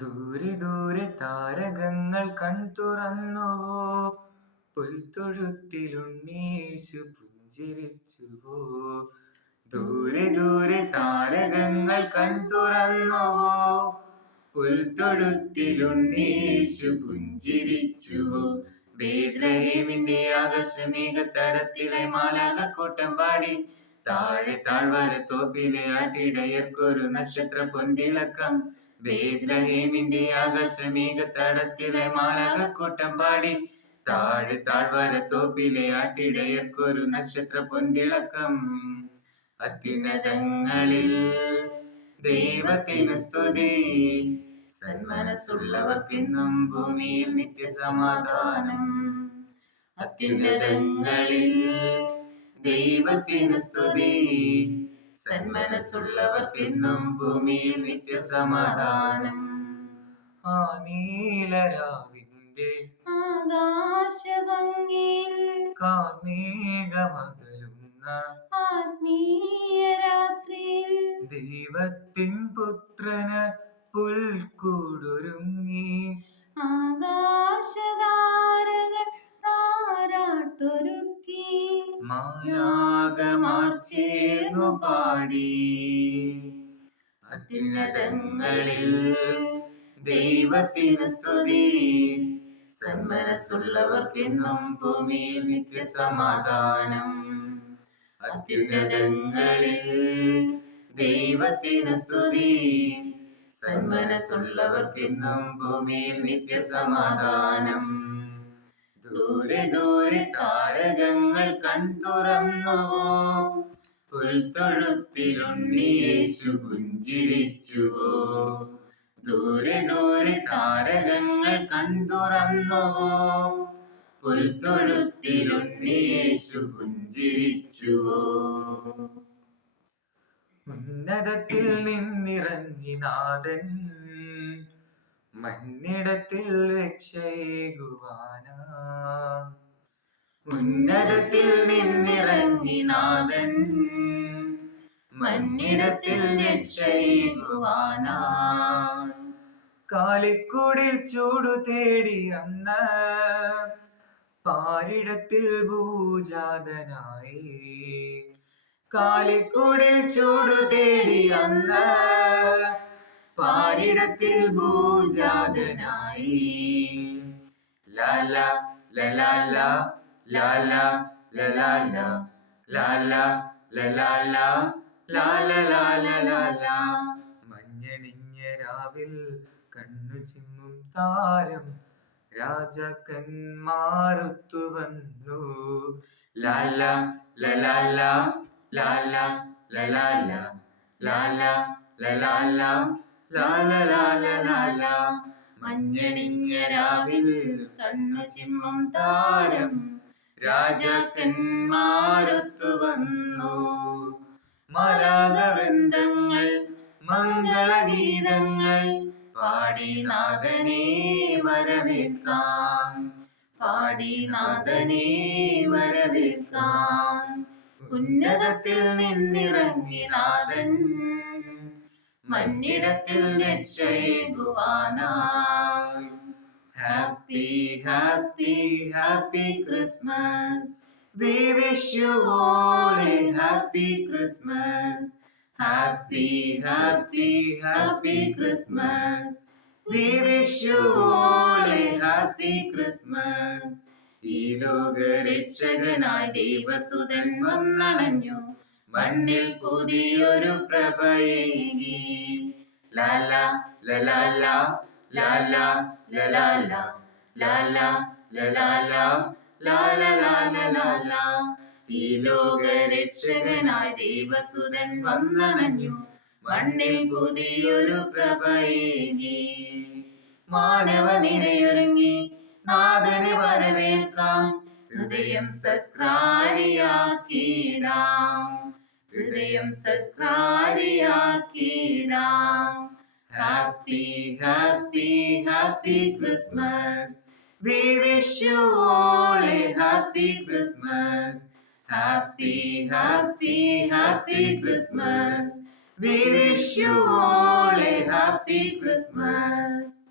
ദൂരെ ദൂരെ താരകങ്ങൾ കൺതുറന്നുവോ, പുൽത്തൊഴുത്തിലുണ്ണീശു പുഞ്ചിരിച്ചുവോ. ദൂരെ ദൂരെ താരകങ്ങൾ കൺതുറന്നുവോ, പുൽത്തൊഴുത്തിലുണ്ണീശു പുഞ്ചിരിച്ചുവോ. ബേത്ലഹേമിന്റെ ആകാശമേഘത്തടത്തിലെ മാലാഖക്കൂട്ടം പാടി, താഴെ താഴ്വാരത്തോപ്പിലെ ആട്ടിടയർക്കൊരു നക്ഷത്ര പൊന്തിളക്കം. ബേത്ലഹേമിന്റെ ആകാശമേഘത്തടത്തിലെ മാലാഖക്കൂട്ടം പാടി, താഴെ താഴ്വാരത്തോപ്പിലെ ആട്ടിടയർക്കൊരു നക്ഷത്ര പൊന്തിളക്കം. അത്യുന്നതങ്ങളിൽ ദൈവത്തിനു സ്തുതി, സന്മനസ്സുള്ളവർക്കെന്നും ഭൂമിയിൽ നിത്യസമാധാനം. അത്യുന്നതങ്ങളിൽ ദൈവത്തിനു സ്തുതി, സന്മനസ്സുള്ളവർക്കെന്നും ഭൂമിയിൽ നിത്യസമാധാനം. ആ നീലരാവിന്റെ ആകാശഭംഗിയിൽ കാർമേഘമകലുന്ന ആത്മീയ രാത്രിയിൽ ദൈവത്തിൻ പുത്രന് പുൽക്കൂടൊരുങ്ങി, ആകാശതാരകൾ താരാട്ടൊരുക്കി, മാലാഖമാർ ചേർന്നു പാടി. അത്യുന്നതങ്ങളിൽ ദൈവത്തിനു സ്തുതി, സന്മനസ്സുള്ളവർക്കെന്നും ഭൂമിയിൽ നിത്യസമാധാനം. അത്യുന്നതങ്ങളിൽ ദൈവത്തിനു സ്തുതി, സന്മനസ്സുള്ളവർക്കെന്നും ഭൂമിയിൽ നിത്യസമാധാനം. ദൂരെ ദൂരെ താരകങ്ങൾ കൺതുറന്നുവോ, പുൽത്തൊഴുത്തിലുണ്ണിയേശു പുഞ്ചിരിച്ചുവോ. ദൂരെ ദൂരെ താരകങ്ങൾ കൺതുറന്നുവോ, പുൽത്തൊഴുത്തിലുണ്ണിയേശു പുഞ്ചിരിച്ചുവോ. ഉന്നതത്തിൽ നിന്നിറങ്ങി നാഥൻ, മന്നിടത്തിൽ രക്ഷയേകുവാനാ. ഉന്നതത്തിൽ നിന്നിറങ്ങി നാഥൻ, മന്നിടത്തിൽ രക്ഷയേകുവാനാ. കാലിക്കൂടിൽ ചൂടു തേടി അന്ന് പാരിടത്തിൽ ഭൂജാതനായി. കാലിക്കൂടിൽ ചൂടു തേടി അന്ന് പാരിടത്തിൽ ഭൂജാതനായി. ലാല ലലാല ലാല ലലാല ലാല ലലാല ലാല ലാല ലാല. മഞ്ഞണിഞ്ഞ രാവിൽ കണ്ണു ചിമ്മും താരം, രാജാക്കന്മാരൊത്തു വന്നു. ലാല ലലാല ലാല ലലാല ലാല ലലാല ലാല ലാല ലാല. മഞ്ഞണിഞ്ഞ രാവിൽ കണ്ണു ചിമ്മും താരം, രാജാക്കന്മാരൊത്തു വന്നു. മാലാഖവൃന്ദങ്ങൾ മംഗളഗീതങ്ങൾ പാടി നാഥനെ വരവേൽക്കാം, പാടി നാഥനെ വരവേൽക്കാം. ഉന്നതത്തിൽ നിന്നിറങ്ങി നാഥൻ, മന്നിടത്തിൽ രക്ഷയേകുവാനായി. Happy happy happy Christmas, we wish you all a happy Christmas. Happy happy happy Christmas, we wish you all a happy Christmas. ഈ ലോകരക്ഷകനായി ദൈവസുതൻ വന്നണഞ്ഞു, മണ്ണിൽ പുതിയൊരു പ്രഭയേകി. ലാല ലലാല ലാല ലലാല ലാല ലലാല ലാല ലാല ലാല. ഈ ലോകരക്ഷകനായി ദൈവസുതൻ വന്നണഞ്ഞു, മണ്ണിൽ പുതിയൊരു പ്രഭയേകി. മാനവനിരയൊരുങ്ങി നാഥനെ വരവേൽക്കാൻ, ഹൃദയം സത്കാരിയാക്കിയിടാം, ഹൃദയം സത്കാരിയാക്കിയിടാം. Happy happy happy Christmas, we wish you all a happy Christmas. Happy happy happy Christmas, We wish you all a happy Christmas.